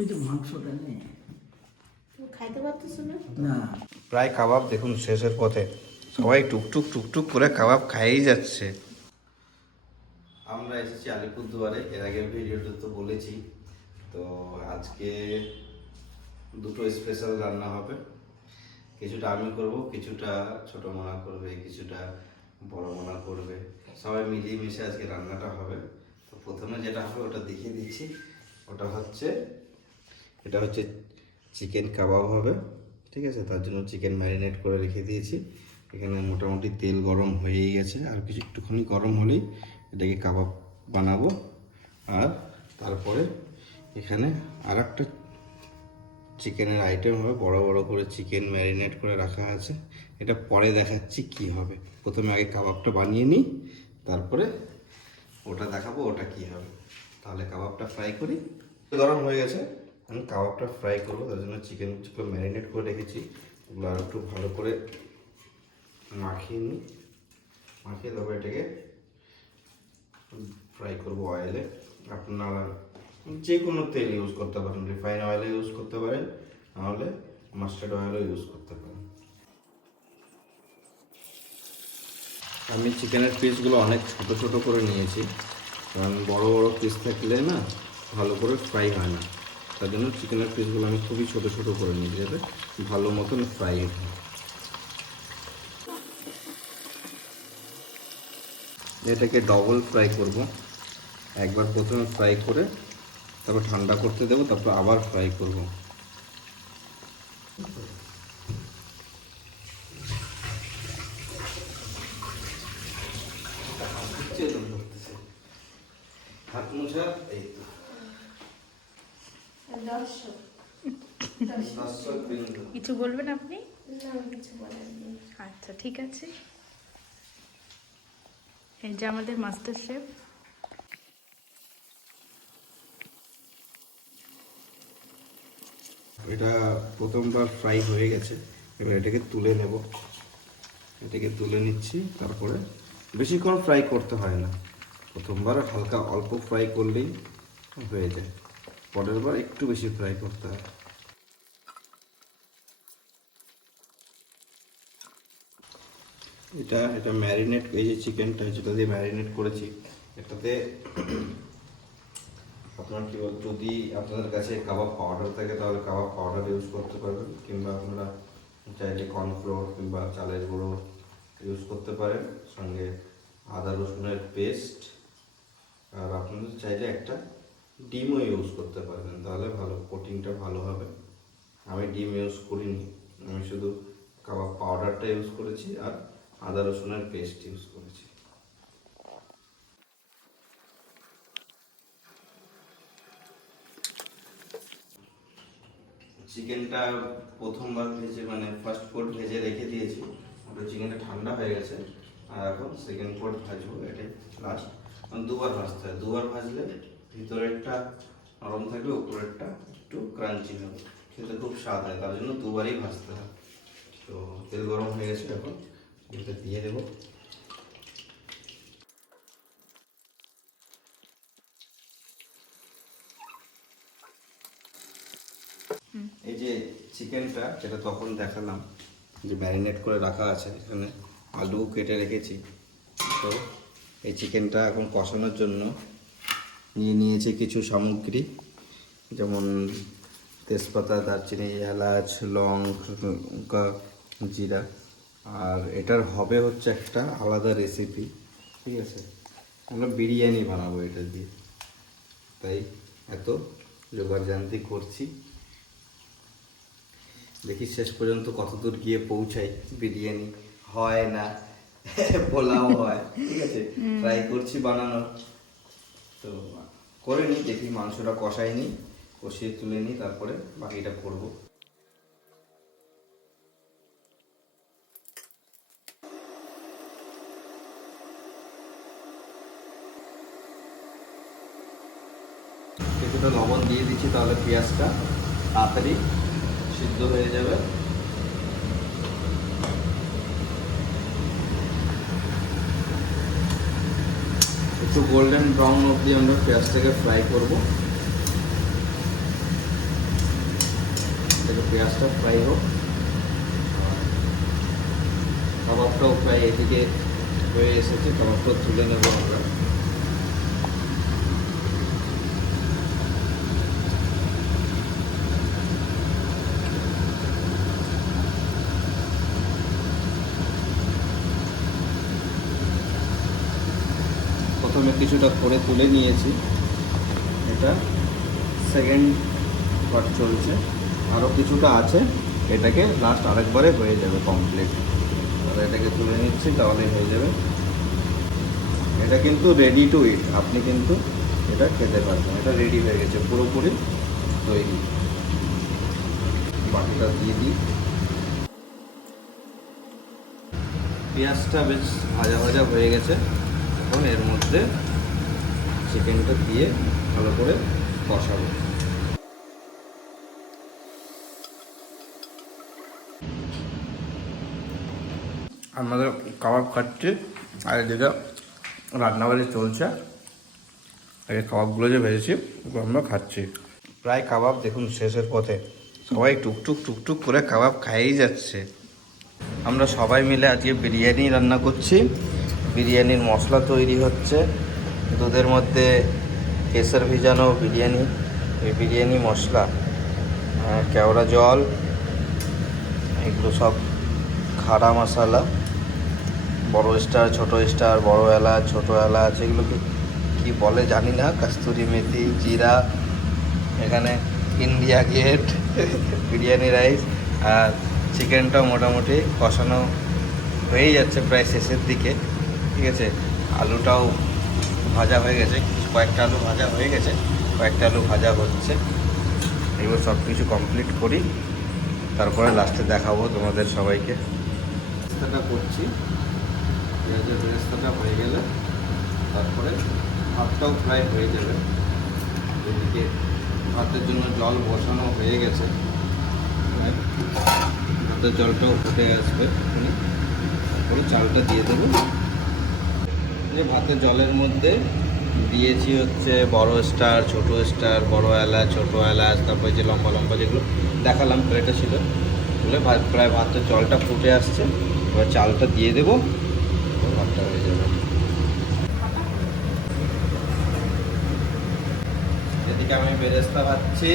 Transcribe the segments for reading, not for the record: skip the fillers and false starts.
এই যে মাংসটা নেই খাইতে পারতেছো না? না। প্রায় কাবাব দেখুন শেষের পথে, সবাই টুকটুক টুকটুক করে কাবাব খাইয়েই যাচ্ছে। আমরা এসেছি আলিপুরদুয়ারে, এর আগের ভিডিওতে তো বলেছি। তো আজকে দুটো স্পেশাল রান্না হবে, কিছুটা আমি করব, কিছুটা ছোট মোনা করবে, কিছুটা বড় মোনা করবে, সবাই মিলিয়ে মিশে আজকে রান্নাটা হবে। তো প্রথমে যেটা হবে ওটা দেখিয়ে দিচ্ছি। এটা হচ্ছে চিকেন কাবাব হবে, ঠিক আছে? তার জন্য চিকেন ম্যারিনেট করে রেখে দিয়েছি। এখানে মোটামুটি তেল গরম হয়েই গেছে, আর কিছু একটুখানি গরম হলেই এটাকে কাবাব বানাবো। আর তারপরে এখানে আর একটা চিকেনের আইটেম হবে, বড় বড় করে চিকেন ম্যারিনেট করে রাখা আছে। এটা পরে দেখাচ্ছি কি হবে, প্রথমে আগে কাবাবটা বানিয়ে নিই, তারপরে ওটা দেখাবো ওটা কি হবে। তাহলে কাবাবটা ফ্রাই করি। গরম হয়ে গেছে, আমি কাবাবটা ফ্রাই করবো। তার জন্য চিকেনগুলো ম্যারিনেট করে রেখেছি, ওগুলো আর একটু ভালো করে মাখিয়ে নিই। মাখিয়ে তারপর এটাকে ফ্রাই করবো অয়েলে। আপনারা যে কোনো তেল ইউজ করতে পারেন, রিফাইন অয়েলও ইউজ করতে পারেন, নাহলে মাস্টার্ড অয়েলও ইউজ করতে পারেন। আমি চিকেনের পিসগুলো অনেক ছোট ছোট করে নিয়েছি, কারণ বড় বড় পিস থাকলে না ভালো করে ফ্রাই হয় না। তার জন্য চিকেনের পিসগুলো আমি খুবই ছোট ছোট করে নিয়েছি, যাতে ভালো মতন ফ্রাই হয়। এটাকে ডবল ফ্রাই করব। একবার প্রথমে ফ্রাই করে তারপর ঠান্ডা করতে দেবো, তারপর আবার ফ্রাই করব। হাত মোছা, এই তো কিছু বলবেন আপনি? না, কিছু বলার নেই। আচ্ছা ঠিক আছে। এই যে আমাদের মাস্টার শেফ। এটা প্রথমবার ফ্রাই হয়ে গেছে, এবার এটাকে তুলে নেব। এটাকে তুলে নিচ্ছি, তারপরে বেশিক্ষণ ফ্রাই করতে হয় না, প্রথমবার হালকা অল্প ফ্রাই করলেই হয়ে যায়, পরের বার একটু বেশি ফ্রাই করতে হয়। এটা ম্যারিনেট, এই যে চিকেনটা যেটা দিয়ে ম্যারিনেট করেছি, এটাতে আপনার কি বল, যদি আপনাদের কাছে কাবাব পাউডার থাকে তাহলে কাবাব পাউডার ইউজ করতে পারবেন, কিংবা আপনারা চাইলে কর্নফ্লোর কিংবা চালের গুঁড়ো ইউজ করতে পারেন, সঙ্গে আদা রসুনের পেস্ট। আর আপনারা চাইলে একটা ডিমও ইউজ করতে পারবেন, তাহলে ভালো কোটিংটা ভালো হবে। আমি ডিম ইউজ করিনি, আমি শুধু কাবাব পাউডারটা ইউজ করেছি আর আদা রসুনের পেস্ট ইউজ করেছি। চিকেনটা প্রথমবার ভেজে, মানে ফার্স্ট কোট ভেজে রেখে দিয়েছি, ওটা চিকেনটা ঠান্ডা হয়ে গেছে। আর এখন সেকেন্ড কোট ভাজবো, এটাই লাস্ট। দুবার ভাজতে হয়, দুবার ভাজলে ভিতরেরটা নরম থাকবে, উপরেরটা একটু ক্রাঞ্চি হবে, খেতে খুব স্বাদ হয়, তার জন্য দুবারই ভাজতে হয়। তো তেল গরম হয়ে গেছে, এখন এটা দিয়ে দেবো। এই যে চিকেনটা, যেটা তখন দেখালাম যে ম্যারিনেট করে রাখা আছে, এখানে আলু কেটে রেখেছি। তো এই চিকেনটা এখন কষানোর জন্য নিয়েছি কিছু সামগ্রী, যেমন তেজপাতা, দারচিনি, এলাচ, লঙ্কা, জিরা। আর এটার হবে হচ্ছে একটা আলাদা রেসিপি, ঠিক আছে? আমরা বিরিয়ানি বানাবো এটা দিয়ে, তাই এত জোগাড়জান্তি করছি। দেখি শেষ পর্যন্ত কতদূর গিয়ে পৌঁছাই, বিরিয়ানি হয় না পোলাও হয়, ঠিক আছে? ট্রাই করছি বানানো, তো করে নিই, দেখি মাংসটা কষাই নিই, কষিয়ে তুলে নিই, তারপরে বাকিটা করবো। কিছুটা লবণ দিয়ে দিচ্ছি, তাহলে পেঁয়াজটা তাড়াতাড়ি সিদ্ধ হয়ে যাবে। একটু গোল্ডেন ব্রাউন অবধি আমরা পেঁয়াজটাকে ফ্রাই করব। পেঁয়াজটা ফ্রাই হোক। কাবাবটাও প্রায় এদিকে হয়ে এসেছে, কাবাবটা তুলে নেব আমরা। প্রথমে কিছুটা করে তুলে নিয়েছি, এটা সেকেন্ড পার্ট চলছে, আরও কিছুটা আছে, এটাকে লাস্ট আরেকবারে হয়ে যাবে কমপ্লিট। তাহলে এটাকে তুলে নিচ্ছি, তাহলেই হয়ে যাবে। এটা কিন্তু রেডি টু ইট, আপনি কিন্তু এটা খেতে পারবেন, এটা রেডি হয়ে গেছে, পুরোপুরি তৈরি। বাকিটা দিয়ে দিই। পেঁয়াজটা বেশ ভাজা ভাজা হয়ে গেছে, এখন এর মধ্যে চিকেনটা দিয়ে ভালো করে কষাবো। আমাদের কাবাব খাচ্ছি, আর এদিকে রান্নাবাড়ি চলছে। এই কাবাবগুলো যে ভেজেছি ওগুলো আমরা খাচ্ছি। প্রায় কাবাব দেখুন শেষের পথে, সবাই টুকটুক টুকটুক করে কাবাব খাইয়েই যাচ্ছে। আমরা সবাই মিলে আজকে বিরিয়ানি রান্না করছি। বিরিয়ানির মশলা তৈরি হচ্ছে, দুধের মধ্যে কেশর ভিজানো বিরিয়ানি, এই বিরিয়ানি মশলা, কেওড়া জল, এগুলো সব খাড়া মশলা, বড় স্টার, ছোট স্টার, বড় এলাচ, ছোট এলাচ, এগুলোকে কি বলে জানি না, কস্তুরি মেথি, জিরা, এখানে ইন্ডিয়া গেট, বিরিয়ানি রাইস। আর চিকেনটা মোটামুটি কষানো হয়েই যাচ্ছে প্রায় শেষের দিকে, ঠিক আছে। আলুটাও ভাজা হয়ে গেছে, কয়েকটা আলু ভাজা হয়ে গেছে, কয়েকটা আলু ভাজা হচ্ছে। এগুলো সব কিছু কমপ্লিট করি, তারপরে লাস্টে দেখাবো তোমাদের সবাইকে। বেরেস্তাটা করছি, পেঁয়াজের বেরেস্তাটা হয়ে গেলে তারপরে ভাতটাও প্রায় হয়ে যাবে। এদিকে ভাতের জন্য জল বসানো হয়ে গেছে, ভাতের জলটাও ফুটে আসবে, তারপরে চালটা দিয়ে দেবো। যে ভাতের জলের মধ্যে দিয়েছি হচ্ছে বড় স্টার, ছোট স্টার, বড় এলাচ, ছোট এলাচ, তারপরে যে লম্বা লম্বা যেগুলো দেখালাম প্লেটে ছিল, বলে প্রায় ভাতের জলটা ফুটে আসছে। এবার চালটা দিয়ে দেবো, ভাতটা হয়ে যাবে। এদিকে আমি বেরেস্তা ভাজছি,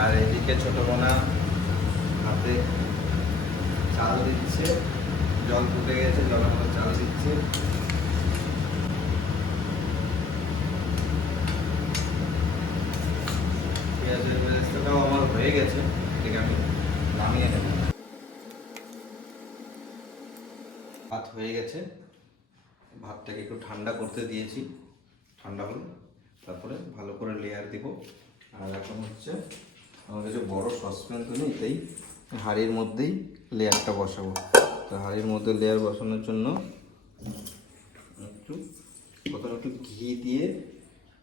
আর এদিকে ছোটো বোনা হাতে চাল দিচ্ছে, জল ফুটে গেছে, জলের মধ্যে চাল দিচ্ছে। পেঁয়াজের বেরেস্তাটাও আমার হয়ে গেছে, এদিকে আমি নামিয়ে নেব। ভাত হয়ে গেছে, ভাতটাকে একটু ঠান্ডা করতে দিয়েছি, ঠান্ডা হলে তারপরে ভালো করে লেয়ার দিব। আর এখন হচ্ছে আমার কাছে বড় সসপ্যান তো নেই, তাই হাঁড়ির মধ্যেই লেয়ারটা বসাবো। তো হাঁড়ির মধ্যে লেয়ার বসানোর জন্য একটু প্রথমে একটু ঘি দিয়ে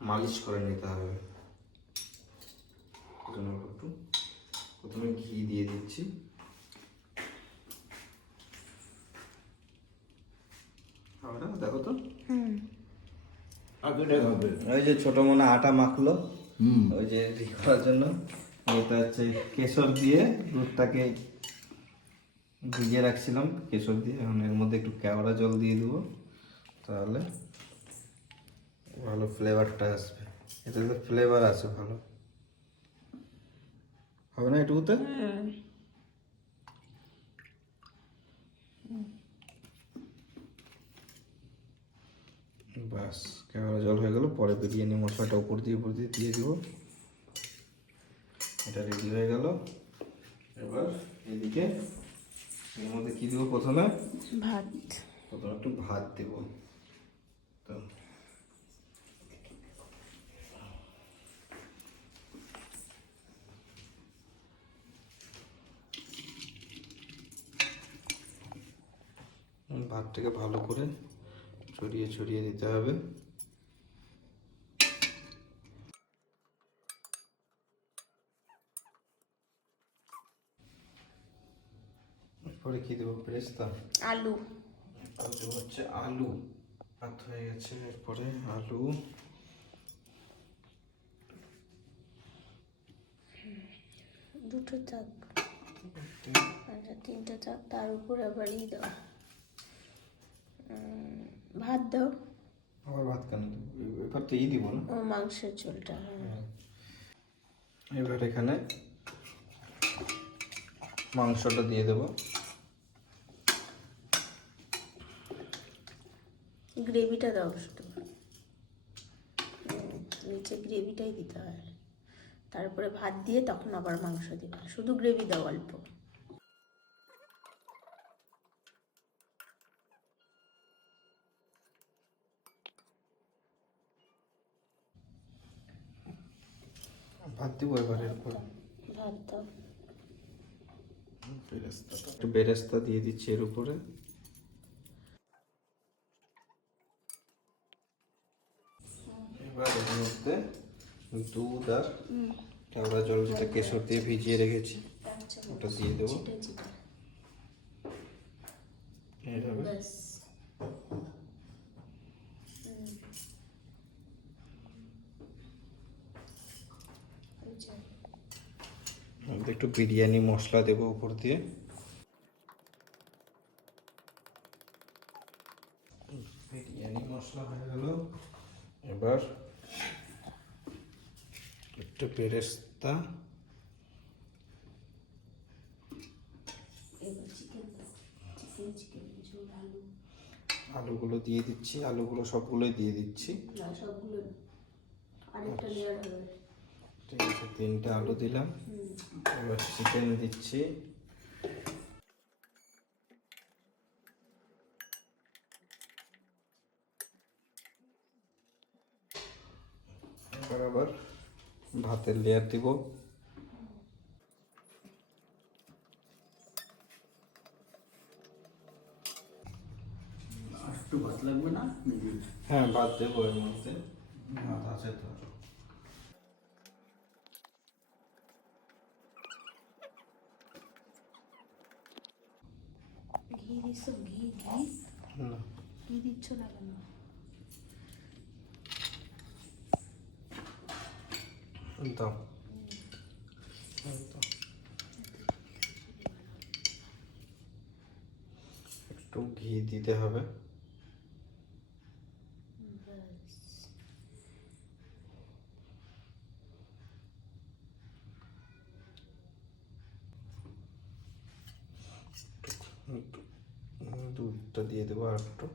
মালিশ করে নিতে হবে। একটু প্রথমে ঘি দিয়ে দিচ্ছি। দেখো তো, ওই যে ছোট মনে আটা মাখলো, ওই যে করার জন্য এটা হচ্ছে কেশর দিয়ে দুধটাকে ভিজিয়ে রাখছিলাম কেশর দিয়ে। এখন এর মধ্যে একটু কেওড়া জল দিয়ে দেবো, তাহলে ভালো ফ্লেভারটা আসবে। এটাতে ফ্লেভার আছে ভালো, হবে না এটুকুতে? বাস, কেওড়া জল হয়ে গেল। পরে বিরিয়ানি মশলাটা উপর দিয়ে দিয়ে দিব। এটা রেডি হয়ে গেল। এবার এদিকে এর মধ্যে কি দেবো? প্রথমে ভাত, প্রথমে একটু ভাত দেব। তো ভাতটাকে ভালো করে ছড়িয়ে ছড়িয়ে দিতে হবে। এরপরে কি দেবো? বেরেস্তা, আলু, হচ্ছে আলু। ভাত হয়ে গেছে, এরপরে আলু, দুটো চাক। আচ্ছা 3টা চাপ, তার উপর আবার ই দাও, ভাত দাও। আবার ভাত কেন দেবো? এবার তো ই দিব না। ও মাংসের ঝোলটা, হ্যাঁ। এবার এখানে মাংসটা দিয়ে দেবো। গ্রেভিটা দাও শুধু, নিচে গ্রেভিটাই দিতে হয়, তারপরে ভাত দিয়ে তখন আবার মাংস দিবা, শুধু গ্রেভি দাও অল্প। ভাত দিব এবার এরপর। ভাত দাও। একটু বেরেস্তা দিয়ে দিচ্ছি এর উপরে। এবার এর মধ্যে দুধ আর কেওড়া জল, যেটা কেশর দিয়ে ভিজিয়ে রেখেছি, ওটা দিয়ে দেবো। এইভাবে ব্যাস। একটু বিরিয়ানি মশলা দেবো উপর দিয়ে। বিরিয়ানি মশলা হয়ে গেল। এবার একটু বেরেস্তা, আলুগুলো দিয়ে দিচ্ছি, আলুগুলো সবগুলোই দিয়ে দিচ্ছি। সবগুলো আরেকটা লেয়ার হবে। ঠিক আছে, 3টে আলু দিলাম। এবার চিকেন দিচ্ছি। এবার আবার ভাতের লেয়ার দিব। একটু ভাত লাগবে না? হ্যাঁ, ভাত দেবো এর মধ্যে, ভাত আছে তো। ঘি দিচ্ছ? ঘি ঘি দিচ্ছ না কেন? দাও। একটু ঘি দিতে হবে। দুধটা দিয়ে দেবো আর একটু।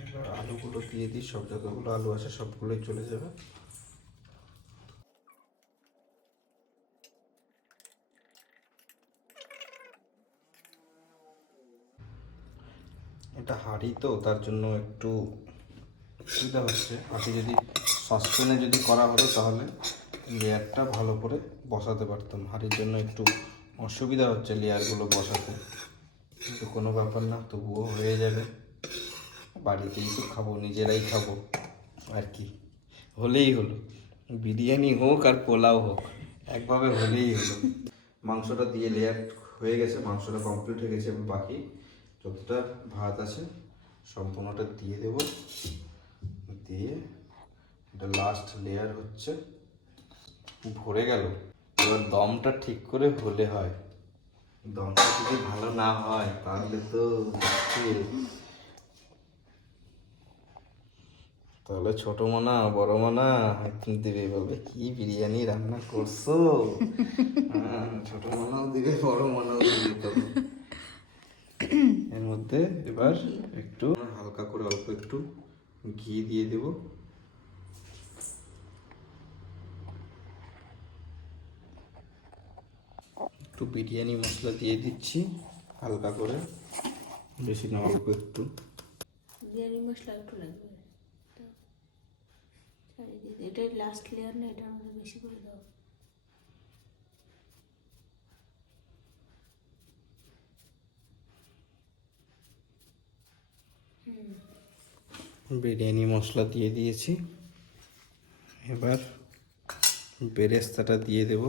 এবার আলুগুলো দিয়ে দিই, সব যতগুলো আলু আছে সবগুলোই চলে যাবে। এটা হাঁড়ি তো, তার জন্য একটু অসুবিধা হচ্ছে। আগে যদি সসপ্যানে যদি করা হতো তাহলে লেয়ারটা ভালো করে বসাতে পারতাম। হাঁড়ির জন্য একটু অসুবিধা হচ্ছে লেয়ারগুলো বসাতে, কিন্তু কোনো ব্যাপার না, তবুও হয়ে যাবে। বাড়িতেই তো খাবো, নিজেরাই খাবো, আর কি, হলেই হলো। বিরিয়ানি হোক আর পোলাও হোক, একভাবে হলেই হলো। মাংসটা দিয়ে লেয়ার হয়ে গেছে, মাংসটা কমপ্লিট হয়ে গেছে। এবার বাকি যতটা ভাত আছে সম্পূর্ণটা দিয়ে দেব। দিয়ে এটা লাস্ট লেয়ার হচ্ছে, ভরে গেল। এবার দমটা ঠিক করে হলে হয়, দমটা যদি ভালো না হয় তাহলে তো তাহলে ছোট মানা বড় মানা দিবে, বলবে কি বিরিয়ানি রান্না করছো। ছোট মানাও দিবে, বড় মানাও দিবে। তবে এর মধ্যে এবার একটু হালকা করে অল্প একটু ঘি দিয়ে দেব। একটু বিরিয়ানি মশলা দিয়ে দিচ্ছি হালকা করে, বেশি না, অল্প একটু। বিরিয়ানি মশলা একটু লাগবে, এটাই লাস্ট লেয়ার না, এটার মধ্যে বেশি করে দাও। বিরিয়ানি মশলা দিয়ে দিয়েছি। এবার বেরেস্তাটা দিয়ে দেব,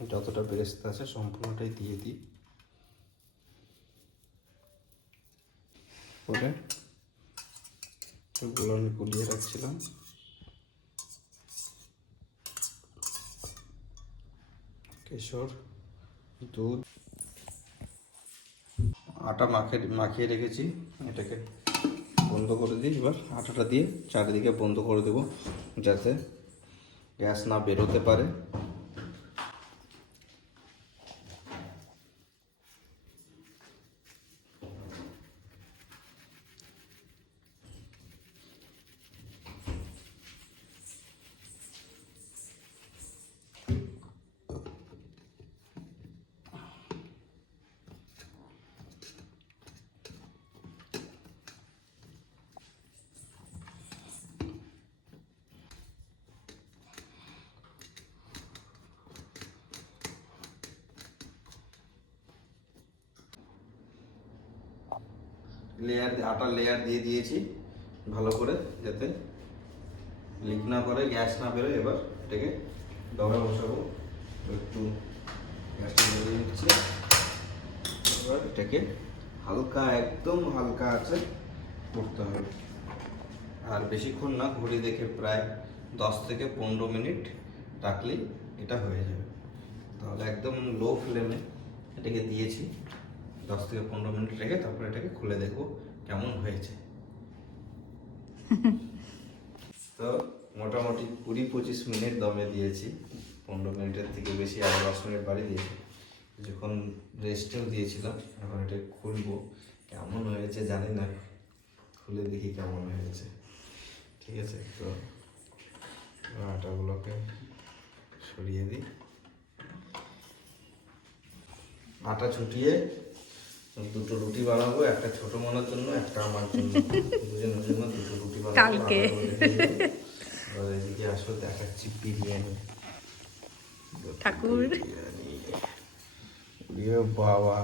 যতটা বেরেস্তা আছে সম্পূর্ণটাই দিয়ে দিই। করে এগুলো আমি গুলিয়ে রাখছিলাম। কেশর, দুধ, আটা মাখিয়ে রেখেছি। এটাকে বন্ধ করে দিই। এবার আটাটা দিয়ে চারিদিকে বন্ধ করে দেবো যাতে গ্যাস না বেরোতে পারে। আটার লেয়ার দিয়ে দিয়েছি ভালো করে, যাতে লিক না করে, গ্যাস না বেরোয়। এবার এটাকে দমে বসাবো। একটু গ্যাসটা জ্বালিয়ে নিচ্ছি। এবার এটাকে হালকা, একদম হালকা আছে করতে হবে। আর বেশিক্ষণ না, ঘড়ি দেখে প্রায় 10 থেকে 15 মিনিট রাখলেই এটা হয়ে যাবে। তাহলে একদম লো ফ্লেমে এটাকে দিয়েছি। 10 থেকে 15 মিনিট রেখে তারপরে এটাকে খুলে দেখবো কেমন হয়েছে। তো মোটামুটি 20-25 মিনিট দমে দিয়েছি। 15 মিনিটের থেকে বেশি, আরো 10 মিনিট বাড়িয়ে দিয়েছি। যখন রেস্টেও দিয়েছিলাম। এখন এটা খুলবো, কেমন হয়েছে জানি না, খুলে দেখি কেমন হয়েছে। ঠিক আছে, তো আটাগুলোকে সরিয়ে দিই। আটা ছুটিয়ে দুটো রুটি বানাবো, একটা ছোট মনের জন্য, একটা আমার জন্য। দুজনের জন্য দুটো রুটি বানাবো কালকে। এদিকে আসো, দেখাচ্ছি বিরিয়ানি। ঠাকুর বাবা,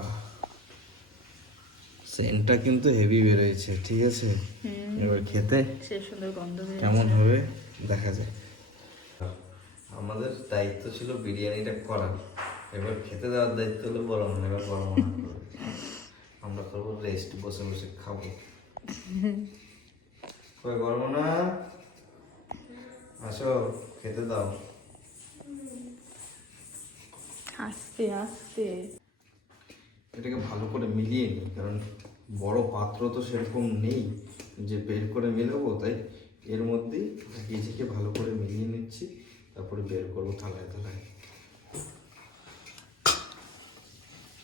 সেন্টটা কিন্তু হেভি বেরোয়েছে। ঠিক আছে, এবার খেতে সে সুন্দর গন্ধ বেরোচ্ছে। কেমন হবে দেখা যায়। আমাদের দায়িত্ব ছিল বিরিয়ানিটা করার, এবার খেতে দেওয়ার দায়িত্ব হলো বড় মনে। এবার বড় মনে আমরা করবো রেস্ট, বসে বসে খাবো। কই বড় না, আসো খেতে দাও। আস্তে আস্তে এটাকে ভালো করে মিলিয়ে নিই, কারণ বড় পাত্র তো সেরকম নেই যে বের করে মেলাবো। তাই এর মধ্যেই গেজিকে ভালো করে মিলিয়ে নিচ্ছি, তারপরে বের করবো থালায় থালায়।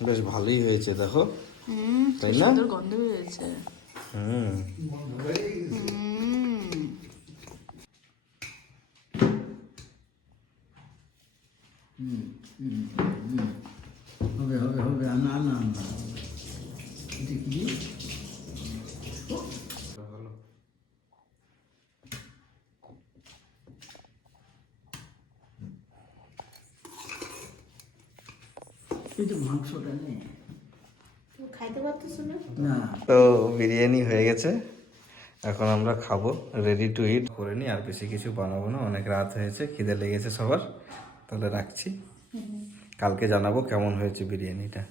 বেশ ভালোই হয়েছে দেখো, তাই না? সুন্দর গন্ধ বেরোচ্ছে। হবে হবে হবে, না না না, এটা কি? ভালো। কিন্তু মাংসটা নেই খাইতে পারতেছো না? না। তো বিরিয়ানি হয়ে গেছে, এখন আমরা খাবো। রেডি টু ইট করে নিই, আর বেশি কিছু বানাবো না, অনেক রাত হয়েছে, খিদে লেগেছে সবার। তাহলে রাখছি, কালকে জানাবো কেমন হয়েছে বিরিয়ানিটা।